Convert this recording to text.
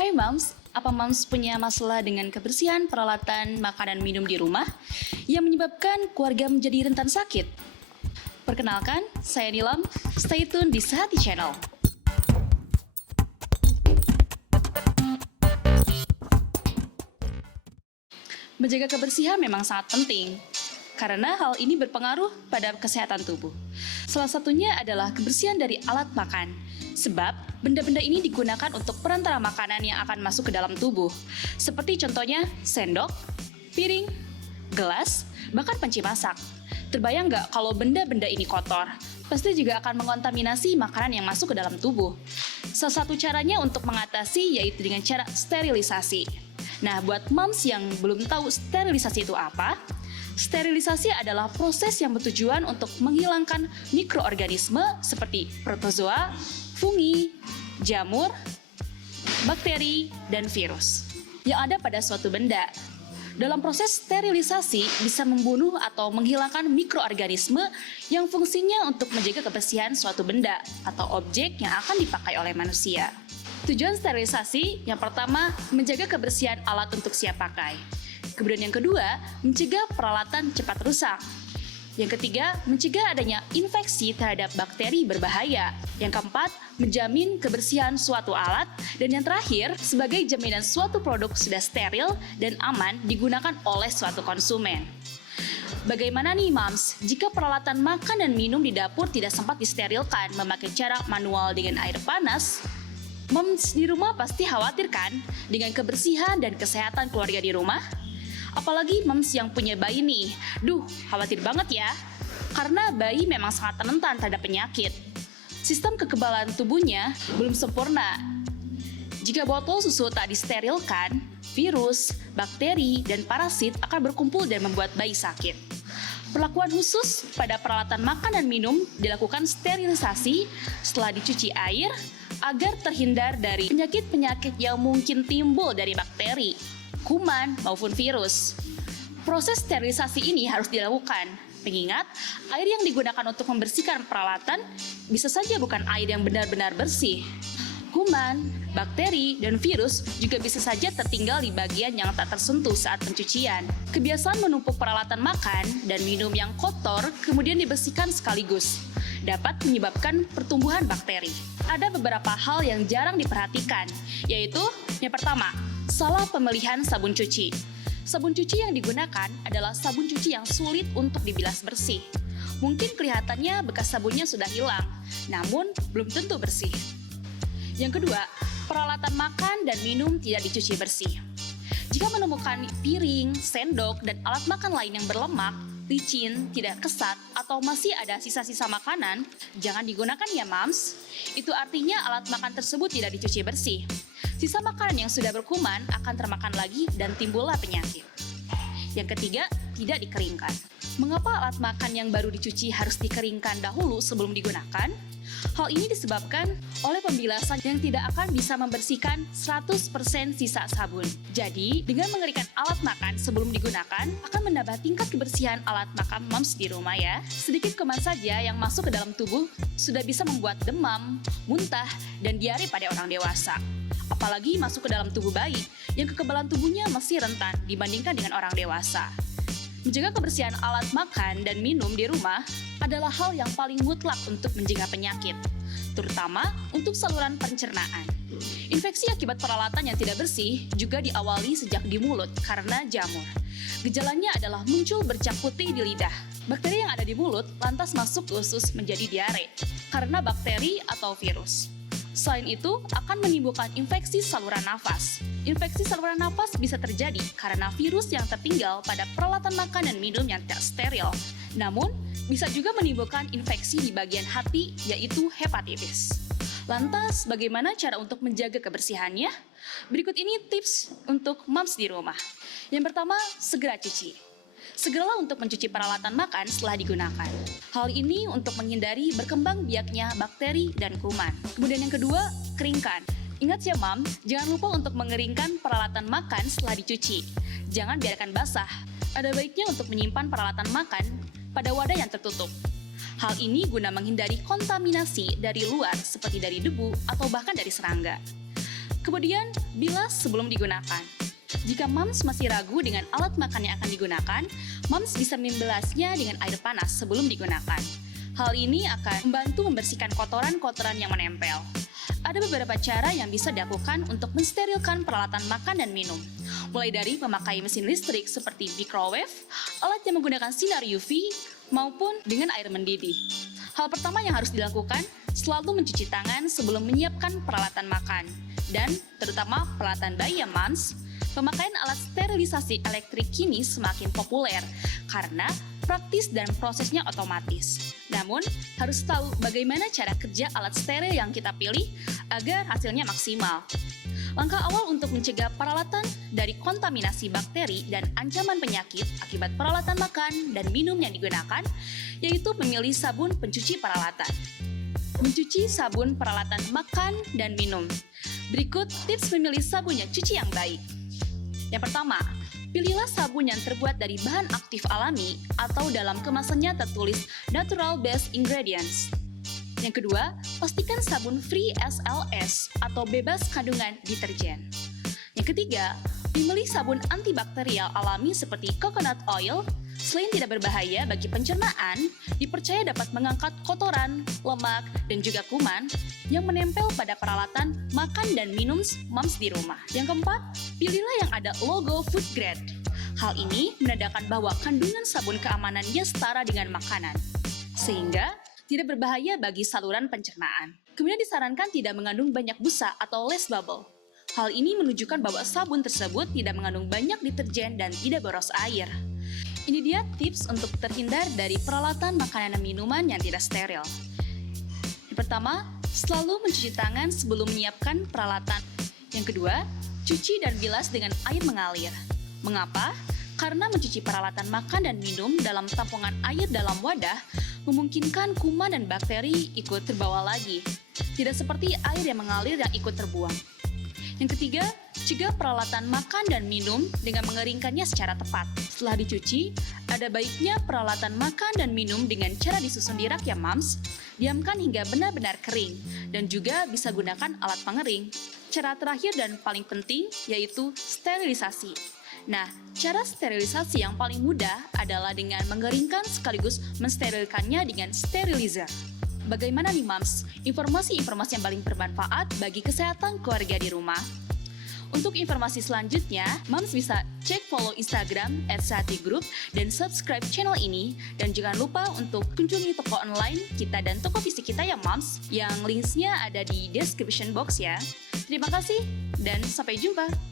Hai Mams, apa Mams punya masalah dengan kebersihan peralatan makanan minum di rumah yang menyebabkan keluarga menjadi rentan sakit? Perkenalkan, saya Nilam, stay tune di Sehati Channel. Menjaga kebersihan memang sangat penting, karena hal ini berpengaruh pada kesehatan tubuh. Salah satunya adalah kebersihan dari alat makan, sebab benda-benda ini digunakan untuk perantara makanan yang akan masuk ke dalam tubuh, seperti contohnya sendok, piring, gelas, bahkan panci masak. Terbayang nggak kalau benda-benda ini kotor? Pasti juga akan mengontaminasi makanan yang masuk ke dalam tubuh. Salah satu caranya untuk mengatasi yaitu dengan cara sterilisasi. Nah, buat moms yang belum tahu sterilisasi itu apa, sterilisasi adalah proses yang bertujuan untuk menghilangkan mikroorganisme seperti protozoa, fungi, jamur, bakteri, dan virus yang ada pada suatu benda. Dalam proses sterilisasi bisa membunuh atau menghilangkan mikroorganisme yang fungsinya untuk menjaga kebersihan suatu benda atau objek yang akan dipakai oleh manusia. Tujuan sterilisasi yang pertama, menjaga kebersihan alat untuk siap pakai. Kemudian yang kedua, mencegah peralatan cepat rusak. Yang ketiga, mencegah adanya infeksi terhadap bakteri berbahaya. Yang keempat, menjamin kebersihan suatu alat. Dan yang terakhir, sebagai jaminan suatu produk sudah steril dan aman digunakan oleh suatu konsumen. Bagaimana nih Mams, jika peralatan makan dan minum di dapur tidak sempat disterilkan memakai cara manual dengan air panas? Moms di rumah pasti khawatir kan dengan kebersihan dan kesehatan keluarga di rumah? Apalagi moms yang punya bayi nih, khawatir banget ya. Karena bayi memang sangat rentan terhadap penyakit. Sistem kekebalan tubuhnya belum sempurna. Jika botol susu tak disterilkan, virus, bakteri, dan parasit akan berkumpul dan membuat bayi sakit. Perlakuan khusus pada peralatan makan dan minum dilakukan sterilisasi setelah dicuci air agar terhindar dari penyakit-penyakit yang mungkin timbul dari bakteri, kuman, maupun virus. Proses sterilisasi ini harus dilakukan, mengingat air yang digunakan untuk membersihkan peralatan bisa saja bukan air yang benar-benar bersih. Kuman, bakteri, dan virus juga bisa saja tertinggal di bagian yang tak tersentuh saat pencucian. Kebiasaan menumpuk peralatan makan dan minum yang kotor kemudian dibersihkan sekaligus dapat menyebabkan pertumbuhan bakteri. Ada beberapa hal yang jarang diperhatikan, yaitu yang pertama, salah pemilihan sabun cuci. Sabun cuci yang digunakan adalah sabun cuci yang sulit untuk dibilas bersih. Mungkin kelihatannya bekas sabunnya sudah hilang, namun belum tentu bersih. Yang kedua, peralatan makan dan minum tidak dicuci bersih. Jika menemukan piring, sendok, dan alat makan lain yang berlemak, licin, tidak kesat, atau masih ada sisa-sisa makanan, jangan digunakan ya Mams. Itu artinya alat makan tersebut tidak dicuci bersih. Sisa makanan yang sudah berkuman akan termakan lagi dan timbullah penyakit. Yang ketiga, tidak dikeringkan. Mengapa alat makan yang baru dicuci harus dikeringkan dahulu sebelum digunakan? Hal ini disebabkan oleh pembilasan yang tidak akan bisa membersihkan 100% sisa sabun. Jadi, dengan mengeringkan alat makan sebelum digunakan, akan menambah tingkat kebersihan alat makan moms di rumah ya. Sedikit kuman saja yang masuk ke dalam tubuh sudah bisa membuat demam, muntah, dan diare pada orang dewasa. Apalagi masuk ke dalam tubuh bayi yang kekebalan tubuhnya masih rentan dibandingkan dengan orang dewasa. Menjaga kebersihan alat makan dan minum di rumah adalah hal yang paling mutlak untuk mencegah penyakit, terutama untuk saluran pencernaan. Infeksi akibat peralatan yang tidak bersih juga diawali sejak di mulut karena jamur. Gejalanya adalah muncul bercak putih di lidah. Bakteri yang ada di mulut lantas masuk ke usus menjadi diare karena bakteri atau virus. Selain itu, akan menimbulkan infeksi saluran nafas. Infeksi saluran nafas bisa terjadi karena virus yang tertinggal pada peralatan makan dan minum yang tidak steril. Namun, bisa juga menimbulkan infeksi di bagian hati, yaitu hepatitis. Lantas, bagaimana cara untuk menjaga kebersihannya? Berikut ini tips untuk moms di rumah. Yang pertama, segera cuci. Segeralah untuk mencuci peralatan makan setelah digunakan. Hal ini untuk menghindari berkembang biaknya bakteri dan kuman. Kemudian yang kedua, keringkan. Ingat ya Mam, jangan lupa untuk mengeringkan peralatan makan setelah dicuci. Jangan biarkan basah. Ada baiknya untuk menyimpan peralatan makan pada wadah yang tertutup. Hal ini guna menghindari kontaminasi dari luar seperti dari debu atau bahkan dari serangga. Kemudian, bilas sebelum digunakan. Jika Moms masih ragu dengan alat makan yang akan digunakan, Moms bisa membilasnya dengan air panas sebelum digunakan. Hal ini akan membantu membersihkan kotoran-kotoran yang menempel. Ada beberapa cara yang bisa dilakukan untuk mensterilkan peralatan makan dan minum. Mulai dari memakai mesin listrik seperti microwave, alat yang menggunakan sinar UV, maupun dengan air mendidih. Hal pertama yang harus dilakukan, selalu mencuci tangan sebelum menyiapkan peralatan makan. Dan terutama peralatan bayi ya Moms, pemakaian alat sterilisasi elektrik kini semakin populer karena praktis dan prosesnya otomatis. Namun, harus tahu bagaimana cara kerja alat steril yang kita pilih agar hasilnya maksimal. Langkah awal untuk mencegah peralatan dari kontaminasi bakteri dan ancaman penyakit akibat peralatan makan dan minum yang digunakan, yaitu memilih sabun pencuci peralatan. Mencuci sabun peralatan makan dan minum. Berikut tips memilih sabun yang cuci yang baik. Yang pertama, pilihlah sabun yang terbuat dari bahan aktif alami atau dalam kemasannya tertulis Natural Based Ingredients. Yang kedua, pastikan sabun free SLS atau bebas kandungan deterjen. Yang ketiga, memilih sabun antibakterial alami seperti coconut oil. Selain tidak berbahaya bagi pencernaan, dipercaya dapat mengangkat kotoran, lemak, dan juga kuman yang menempel pada peralatan makan dan minum Moms di rumah. Yang keempat, pilihlah yang ada logo food grade. Hal ini menandakan bahwa kandungan sabun keamanannya setara dengan makanan, sehingga tidak berbahaya bagi saluran pencernaan. Kemudian disarankan tidak mengandung banyak busa atau less bubble. Hal ini menunjukkan bahwa sabun tersebut tidak mengandung banyak deterjen dan tidak boros air. Ini dia tips untuk terhindar dari peralatan makanan dan minuman yang tidak steril. Yang pertama, selalu mencuci tangan sebelum menyiapkan peralatan. Yang kedua, cuci dan bilas dengan air mengalir. Mengapa? Karena mencuci peralatan makan dan minum dalam tampungan air dalam wadah memungkinkan kuman dan bakteri ikut terbawa lagi. Tidak seperti air yang mengalir dan ikut terbuang. Yang ketiga, cegah peralatan makan dan minum dengan mengeringkannya secara tepat. Setelah dicuci, ada baiknya peralatan makan dan minum dengan cara disusun di rak ya Moms. Diamkan hingga benar-benar kering dan juga bisa gunakan alat pengering. Cara terakhir dan paling penting yaitu sterilisasi. Nah, cara sterilisasi yang paling mudah adalah dengan mengeringkan sekaligus mensterilkannya dengan sterilizer. Bagaimana nih Moms? Informasi-informasi yang paling bermanfaat bagi kesehatan keluarga di rumah. Untuk informasi selanjutnya, Moms bisa cek follow Instagram @sehati_group dan subscribe channel ini. Dan jangan lupa untuk kunjungi toko online kita dan toko fisik kita ya Moms, yang linksnya ada di description box ya. Terima kasih dan sampai jumpa.